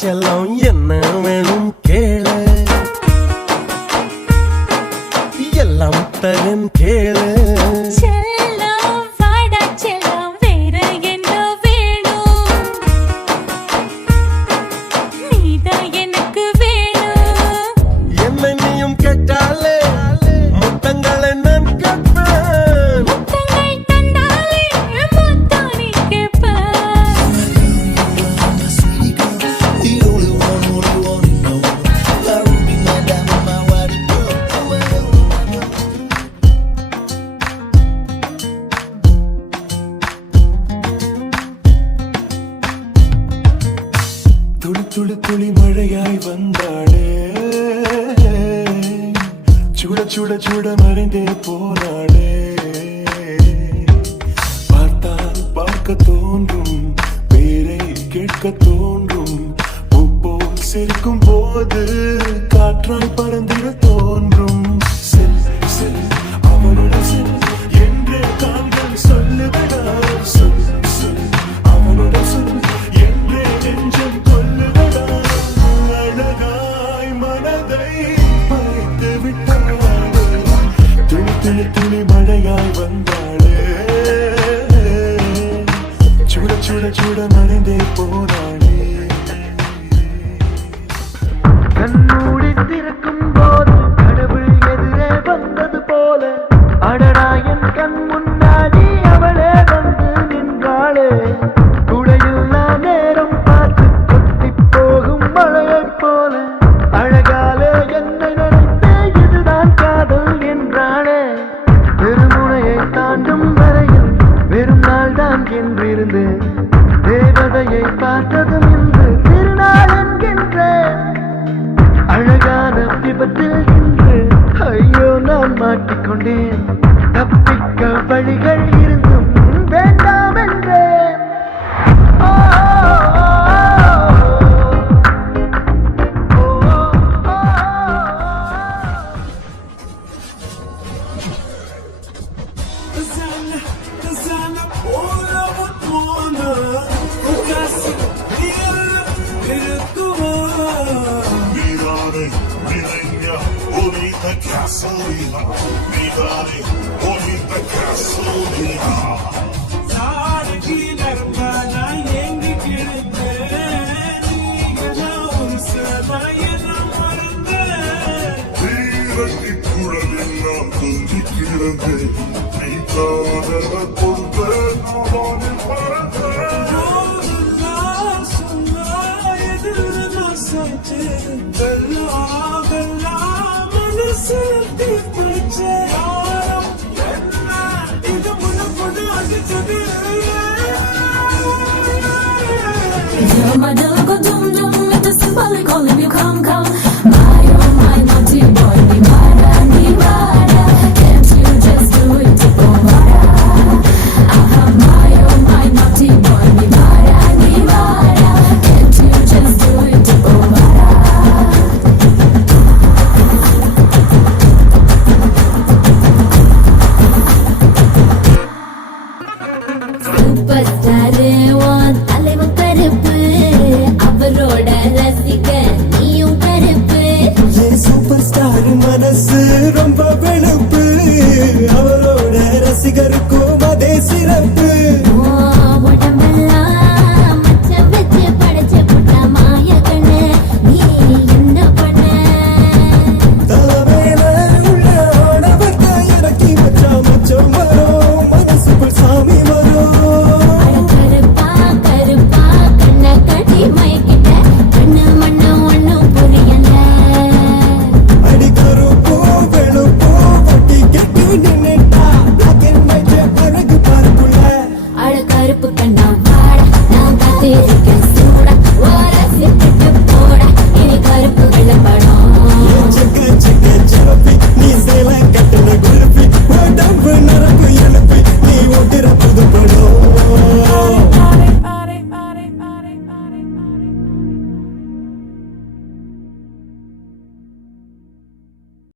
செல்லம் என்ன வேணும் கேளு, எல்லாம் தரன் கேளு. துளி துளி துளி மழையாய் வந்தாளே, சுட சுட சுட மறைந்தே போனாளே. பார்த்தால் பார்க்க தோன்றும், பேரை கேட்க தோன்றும், பூப்போல் சிரிக்கும் போது காற்றாய் பறந்திட தோன்றும். செல் செல் அவனோட செல் என்று கால்கள் சொல்லுவதா, சொல் சொல் அவனோட சொல் என்று நெஞ்சம் துளி மழையாய் வந்தாளே, சுட சுட சுட மறைந்தே போனாளே. கண்ணூடி திறக்கும் போது கடவுள் எதிரே வந்தது போல, அடடா என் கண் முன்னாடி அவளே வந்து நின்றாளே. குடையில்லா நேரம் பார்த்து கொத்தி போகும் மழையை போல, அழகாலே என்னை நினைத்தே இதுதான் காதல் என்றாளே. பெருமுனையை தாண்டும் வரையில் வெறும் நாள் தான் என்றிருந்து, தேவதையை பார்த்ததும் இன்று திருநாள் என்கின்றேன். அழகான விபத்தில் இன்று ஐயோ நான் மாட்டிக்கொண்டேன். தப்பிக்க வழிகள் இருந்தும் வேண்டாம் என்றேன். Gasolina, Nidari, Olita Gasolina. Zari Nirvana, Yengi Kirite, Nigana Ursada, Yenamarande. Dirati Kuralina, Kundi Kirande, Nidana Kurbe, Navani Parate. Rola, Suna, Yedurna Sache, Bella, Bella. My dog go dum dum with the symbolic calling you come come. My oh my naughty boy, me bada, can't you just do it for bada? My oh my naughty boy, me bada, can't you just do it for bada? Superstar,